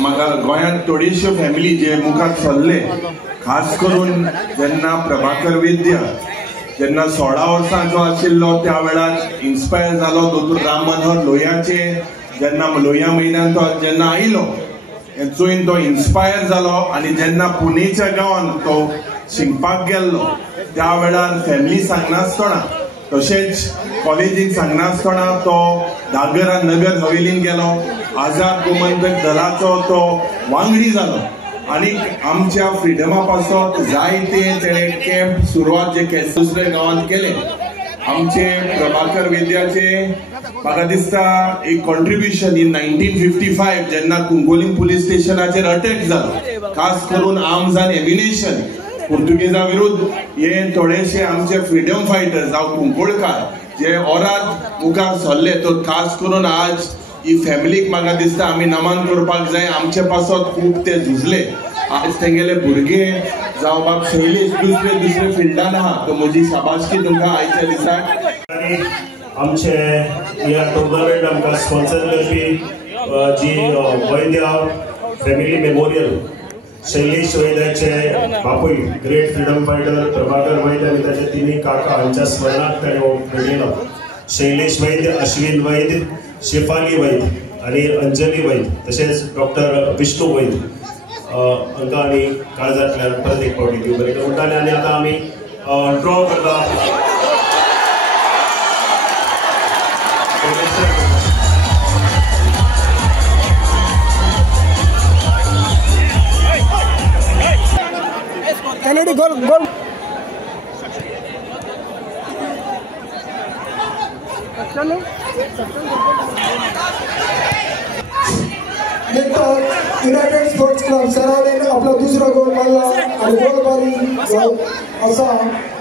म्हाका गोंयांत थोडीश्यो फॅमिली जे मुखार सरले, खास करून जेन्ना प्रभाकर वैद्य जेन्ना 16 वर्सांचो आशिल्लो त्या वेळार इन्स्पायर जालो दोतोर राम मनोहर लोहियाचे, जेन्ना लोहिया म्हयन्यान तो जेन्ना आयलो चोयन तो इन्स्पायर जालो आनी जेन्ना पुणेच्या गांवांत तो शिंकपाक गेल्लो त्या वेळार फॅमिली सांगनासतना तशेंच कॉलेजीक सांगनासतना तो दागरा नगर हवेलीन गेलो, आझाद गोमंतक दलाचो तो वांगडी जालो आनी आमच्या फ्रिडमा पासत जायते तेणे कॅम्प सुरवात जे दुसऱ्या गांवांत केले. आमचे प्रभाकर वैद्याचे म्हाका दिसता एक कॉन्ट्रिब्युशन इन 1955 जेन्ना कुंकोलीम पुलीस स्टेशनाचेर अटॅक जालो, खास करून आर्म्स आनी एम्युनिशन पुर्तुगेजा विरुद्ध, हे थोडेशे आमचे फ्रिडम फायटर्स जावं कुंकोळकार जे ओरात मुखार सरले. तो खास करून आज ही फॅमिलीक म्हाका दिसता आमी नमन करपाक जाय. आमचे पासत खूब ते झुजले. आज तेंगेले भुरगे जावं बाब शैलेश दुसरे फिल्डान आहा, तो म्हजी शाबासकी तुमकां आयच्या दिसाक. आमचे ह्या टुर्नामेंट आमकां स्पॉन्सर करपी जी वैद्य फॅमिली मेमोरियल, शैलेश वैद्याचे बापूय ग्रेट फ्रीडम फायटर प्रभाकर वैद्य आनी ताचे तिनी काका हांच्या स्मरणाक ताणें घडयलो. शैलेश वैद्य, अश्विन वैद्य, शेफाली वैद्य आनी अंजली वैद्य, तशेंच डॉक्टर विष्णू वैद्य हांकां आमी काळजांतल्यान परत एक फावटी दिव बरें म्हणटाले. आनी आतां आमी ड्रॉ करता. Kennedy goal. United Sports club सरावने आपला दुसरा गोल मारला आणि गोलबारी असा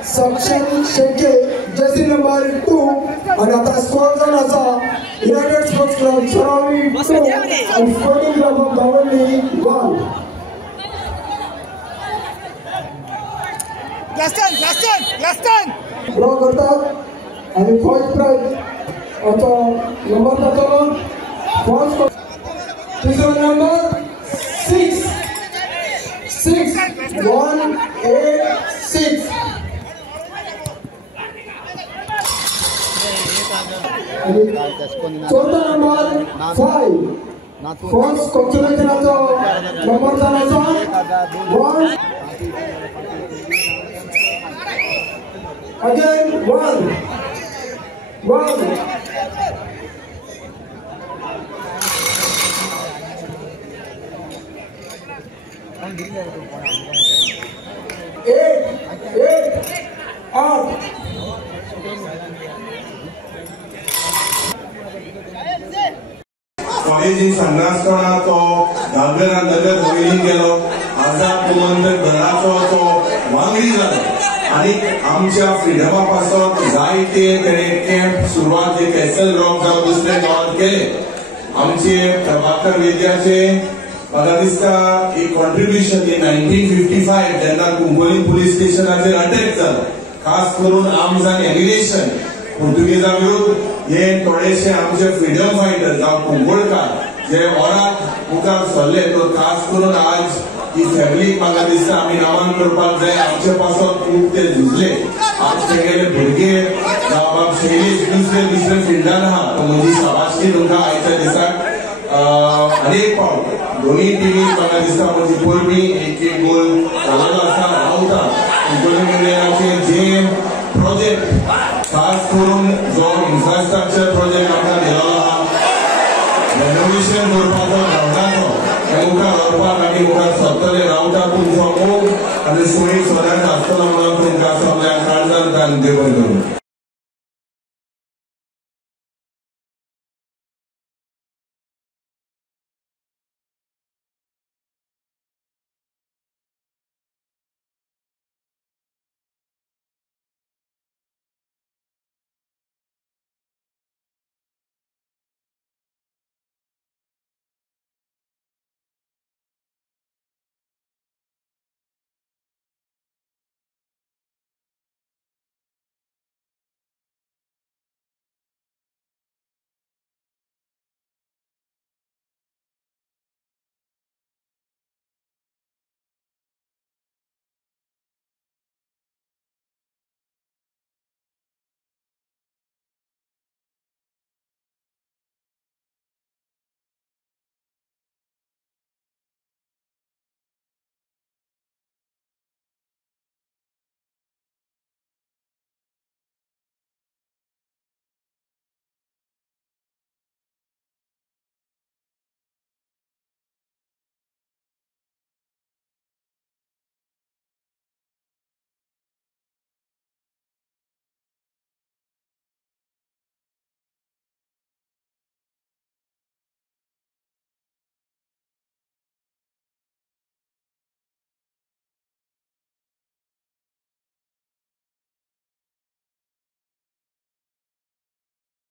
सक्षम शेट्टे जर्सी नंबर 2 आणि आता स्कोर जावन आसा युनायटेड स्पोर्ट्स क्लब सरावनी 2 आणि sporting club of Dawandi 1. Glaston draw करतात आणि फर्स्ट प्राइज आता नंबर जातो फर्स्ट तिसरा नंबर 6 1 8 6. चौथा नंबर 5 फर्स्ट कॉन्सोलेशनाचो नंबर जाण्याचा 1 again 1 कॉलेजीक सांगनासतना तो दागरा नगर हवेलीन गेलो, आझाद गोमंतक दलाचो तो वांगडी जालो आनी आमच्या फ्रिडमा पासत जायते तेणे कॅम्प सुरवात जे कॅसल रॉक जावं दुसऱ्या गांवांत केले. आमचे प्रभाकर वैद्याचे म्हाका दिसता एक कॉन्ट्रिब्युशन इन 1955 जेन्ना कुंकोलीम पुलीस स्टेशनाचेर अटॅक जालो, खास करून आर्म्स आनी एम्युनिशन पुर्तुगेजा विरुद्ध, हे थोडेशे आमचे फ्रिडम फायटर जावं कुंकोळकार जे ओरात मुखार सरले. तो खास करून आज ही फॅमिलीक म्हाका दिसता आमी नमन करपाक जाय. आमचे पासत खूब ते झुजले. आज तेंगेले भुरगे जावं बाब शैलेश दुसरे फिल्डान आहा, तो म्हजी शाबासकी तुमकां आयच्या दिसाक अनेक फावट दोनूय टिमी म्हाका दिसता म्हजी परबी एक गोल जाल्लो आसा. रावता कुंकोलीम जे प्रोजेक्ट खास करून जो इन्फ्रास्ट्रक्चर प्रोजेक्ट आमकां दिलो आहा, रेनोवेशन करपाचो ग्रावंडाचो, हे मुखार व्हरपाक आनी मुखार सरतले. रावता तुमचो मोग आनी सोयी